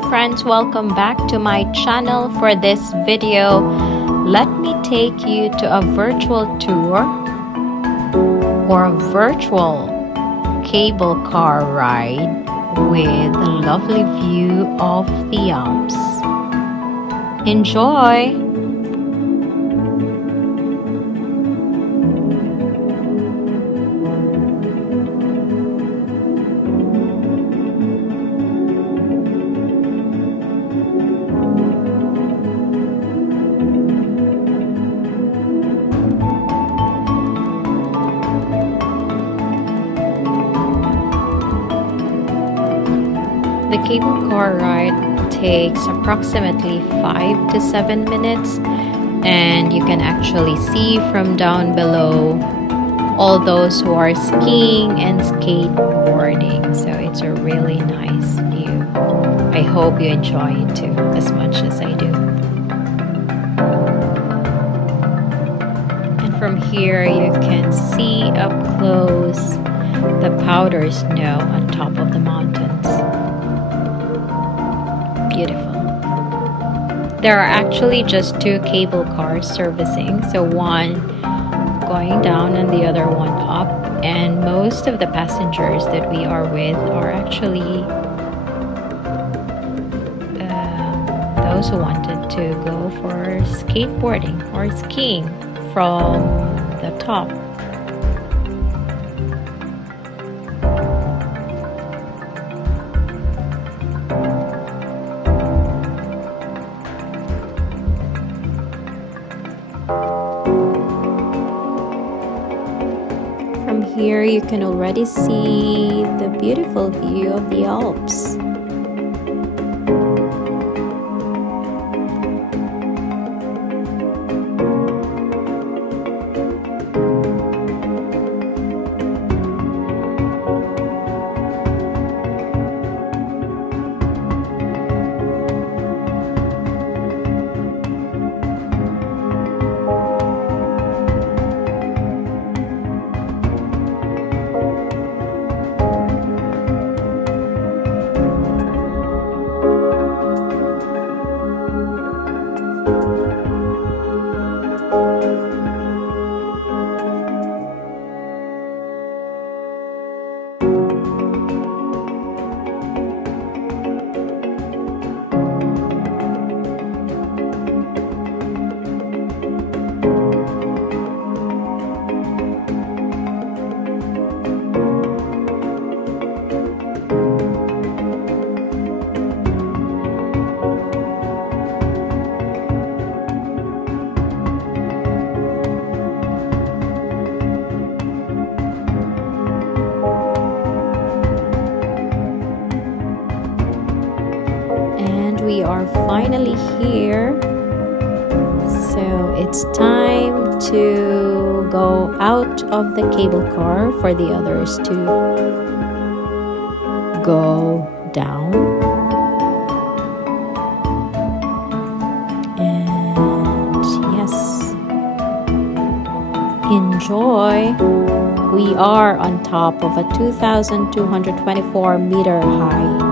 Hello friends, welcome back to my channel. For this video, let me take you to a virtual tour or a virtual cable car ride with a lovely view of the Alps. Enjoy! The cable car ride takes approximately 5 to 7 minutes, and you can actually see from down below all those who are skiing and skateboarding. So it's a really nice view. I hope you enjoy it too as much as I do. And from here you can see up close the powder snow on top of the mountains. Beautiful. There are actually just 2 cable cars servicing, so one going down and the other one up, and most of the passengers that we are with are actually those who wanted to go for skateboarding or skiing from the top. From here you can already see the beautiful view of the Alps. We are finally here, so it's time to go out of the cable car for the others to go down. And yes, enjoy. We are on top of a 2,224 meter high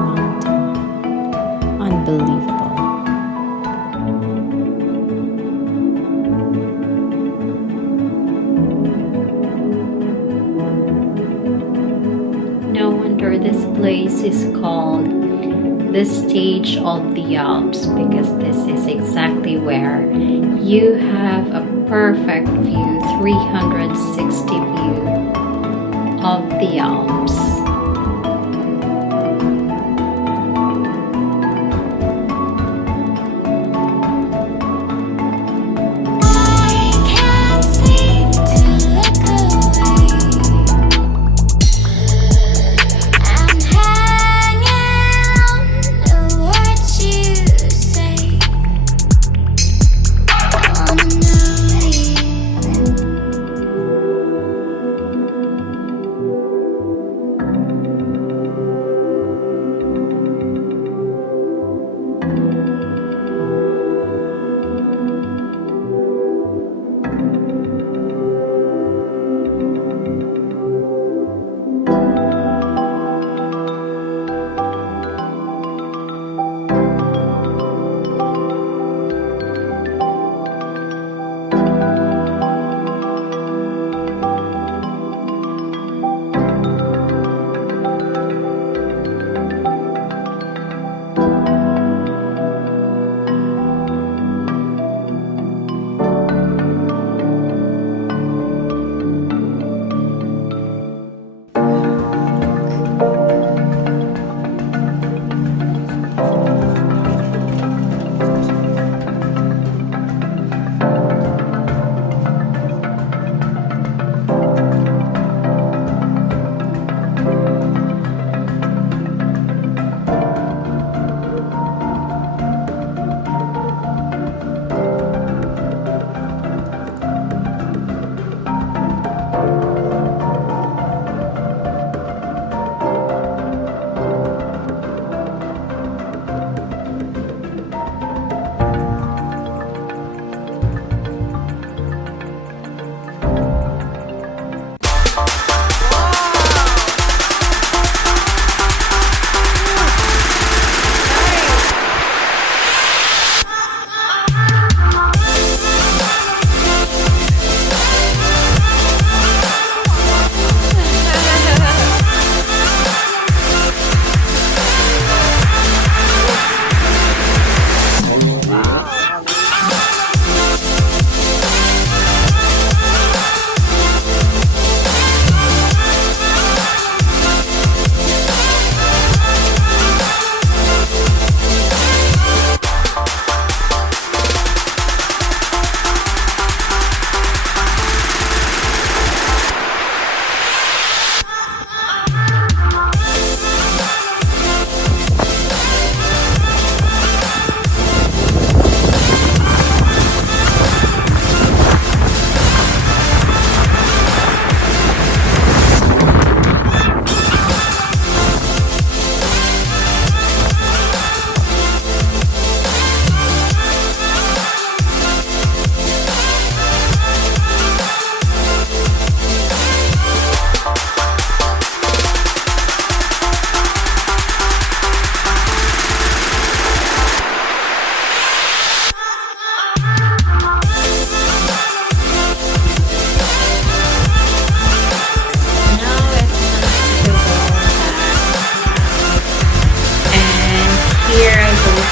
unbelievable. No wonder this place is called the stage of the Alps, because this is exactly where you have a perfect view, 360 view of the Alps.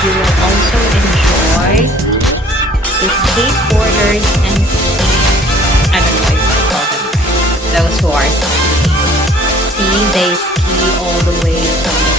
You will also enjoy the skateboarders and I don't know if I call them right. Those who are skiing. See, they ski all the way from